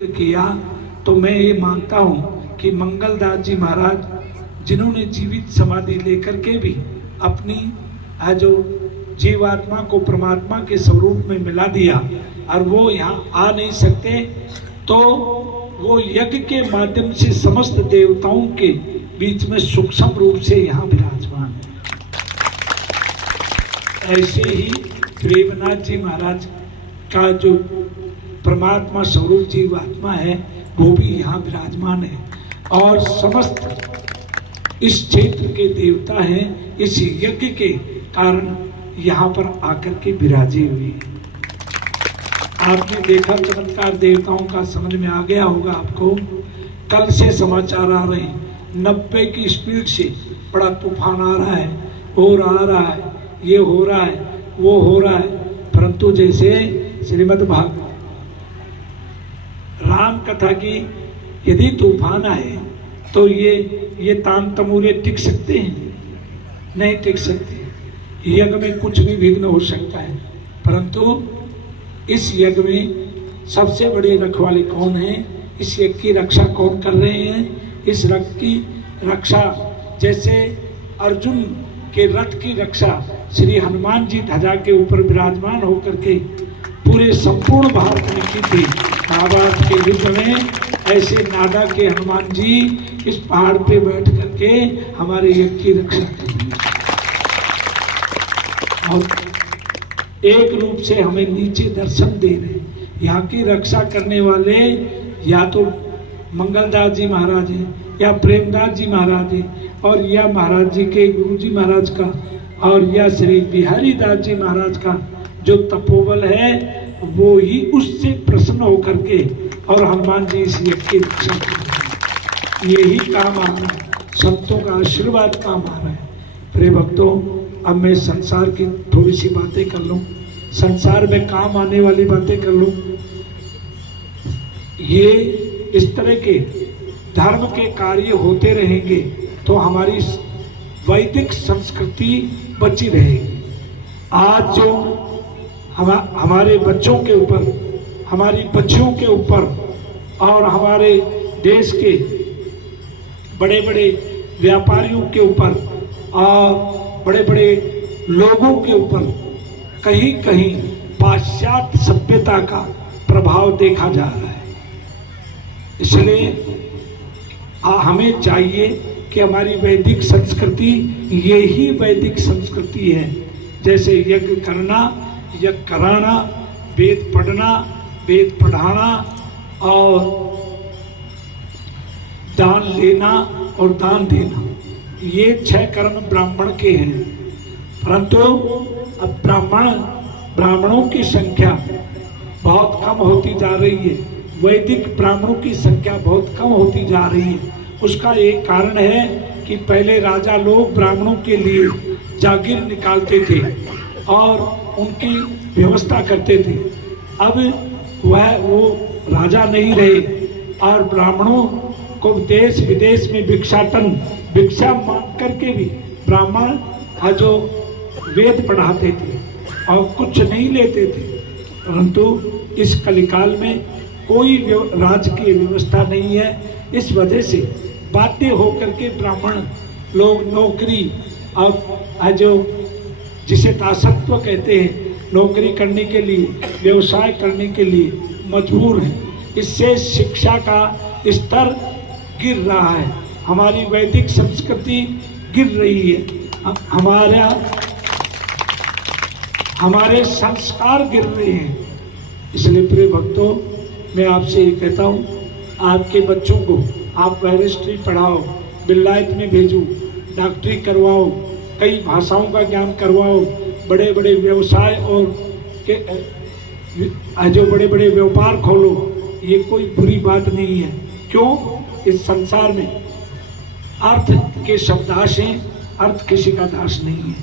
किया तो मैं ये मानता हूँ कि मंगलदास जी महाराज जिन्होंने जीवित समाधि लेकर के भी अपनी जो जीवात्मा को परमात्मा के स्वरूप में मिला दिया और वो यहाँ आ नहीं सकते, तो वो यज्ञ के माध्यम से समस्त देवताओं के बीच में सूक्ष्म रूप से यहाँ विराजमान है। ऐसे ही प्रेमनाथ जी महाराज का जो परमात्मा स्वरूप जीवात्मा है वो भी यहाँ विराजमान है और समस्त इस क्षेत्र के देवता हैं, इस यज्ञ के कारण यहाँ पर आकर के विराजे हुए हैं। आपने देखा चमत्कार देवताओं का, समझ में आ गया होगा आपको। कल से समाचार आ रहे हैं 90 की स्पीड से बड़ा तूफान आ रहा है, और आ रहा है, ये हो रहा है, वो हो रहा है, परंतु जैसे श्रीमद् भागवत राम कथा की यदि तूफान आए तो ये ताम तमूरे टिक सकते हैं? नहीं टिक सकते। यज्ञ में कुछ भी विघ्न हो सकता है, परंतु इस यज्ञ में सबसे बड़े रखवाले कौन है? इस यज्ञ की रक्षा कौन कर रहे हैं? इस रथ की रक्षा जैसे अर्जुन के रथ की रक्षा श्री हनुमान जी ध्वजा के ऊपर विराजमान होकर के पूरे संपूर्ण भारत में की थी महाभारत के युद्ध में, ऐसे नादा के हनुमान जी इस पहाड़ पे बैठ करके हमारे यज्ञ की रक्षा करेंगे और एक रूप से हमें नीचे दर्शन दे रहे हैं। यहाँ की रक्षा करने वाले या तो मंगलदास जी महाराज हैं या प्रेमदास जी महाराज हैं और या महाराज जी के गुरु जी महाराज का और या श्री बिहारी दास जी महाराज का जो तपोबल है वो ही उससे प्रसन्न होकर के और हनुमान जी इस यज्ञ की रक्षा करते हैं। यही काम आ रहा है, संतों का आशीर्वाद काम आ रहा है। प्रिय भक्तों, अब मैं संसार की थोड़ी सी बातें कर लूं, संसार में काम आने वाली बातें कर लूं। ये इस तरह के धर्म के कार्य होते रहेंगे तो हमारी वैदिक संस्कृति बची रहेगी। आज जो हमारे बच्चों के ऊपर, हमारी बच्चियों के ऊपर और हमारे देश के बड़े बड़े व्यापारियों के ऊपर और बड़े बड़े लोगों के ऊपर कहीं कहीं पाश्चात्य सभ्यता का प्रभाव देखा जा रहा है। इसलिए हमें चाहिए कि हमारी वैदिक संस्कृति यही वैदिक संस्कृति है। जैसे यज्ञ करना, यज्ञ कराना, वेद पढ़ना, वेद पढ़ाना और दान लेना और दान देना, ये 6 कर्म ब्राह्मण के हैं। परंतु अब ब्राह्मणों की संख्या बहुत कम होती जा रही है, वैदिक ब्राह्मणों की संख्या बहुत कम होती जा रही है। उसका एक कारण है कि पहले राजा लोग ब्राह्मणों के लिए जागीर निकालते थे और उनकी व्यवस्था करते थे। अब वो राजा नहीं रहे और ब्राह्मणों को देश विदेश में भिक्षा मांग करके भी ब्राह्मण जो वेद पढ़ाते थे और कुछ नहीं लेते थे। परंतु इस कलिकाल में कोई राजकीय व्यवस्था नहीं है, इस वजह से बाध्य होकर के ब्राह्मण लोग नौकरी और जो जिसे दासत्व कहते हैं, नौकरी करने के लिए, व्यवसाय करने के लिए मजबूर हैं। इससे शिक्षा का स्तर गिर रहा है, हमारी वैदिक संस्कृति गिर रही है, हमारे संस्कार गिर रहे हैं। इसलिए प्रिय भक्तों, मैं आपसे ये कहता हूँ, आपके बच्चों को आप बैरिस्ट्री पढ़ाओ, विलायत में भेजो, डॉक्टरी करवाओ, कई भाषाओं का ज्ञान करवाओ, बड़े बड़े व्यवसाय और जो बड़े बड़े व्यापार खोलो, ये कोई बुरी बात नहीं है। क्यों? इस संसार में अर्थ के शब्दाश हैं, अर्थ किसी का दास नहीं है।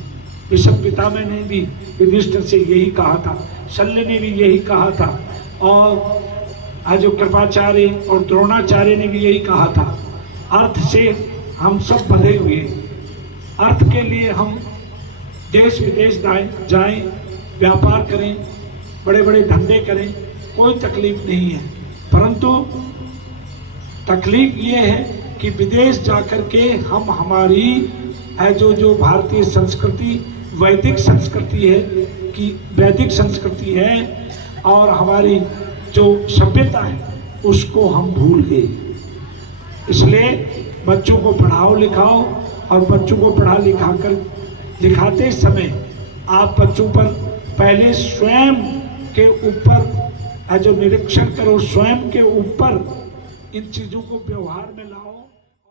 विषम पितामह ने भी युधिष्ठिर से यही कहा था, शल्य ने भी यही कहा था और जो कृपाचार्य और द्रोणाचार्य ने भी यही कहा था। अर्थ से हम सब बंधे हुए हैं, अर्थ के लिए हम देश विदेश जाएं, व्यापार करें, बड़े बड़े धंधे करें, कोई तकलीफ नहीं है। परंतु तकलीफ ये है कि विदेश जाकर के हम हमारी है जो भारतीय संस्कृति वैदिक संस्कृति है कि वैदिक संस्कृति है और हमारी जो सभ्यता है उसको हम भूल गए। इसलिए बच्चों को पढ़ाओ लिखाओ और बच्चों को पढ़ा लिखा कर लिखाते समय आप बच्चों पर पहले स्वयं के ऊपर जो निरीक्षण करो, स्वयं के ऊपर इन चीज़ों को व्यवहार में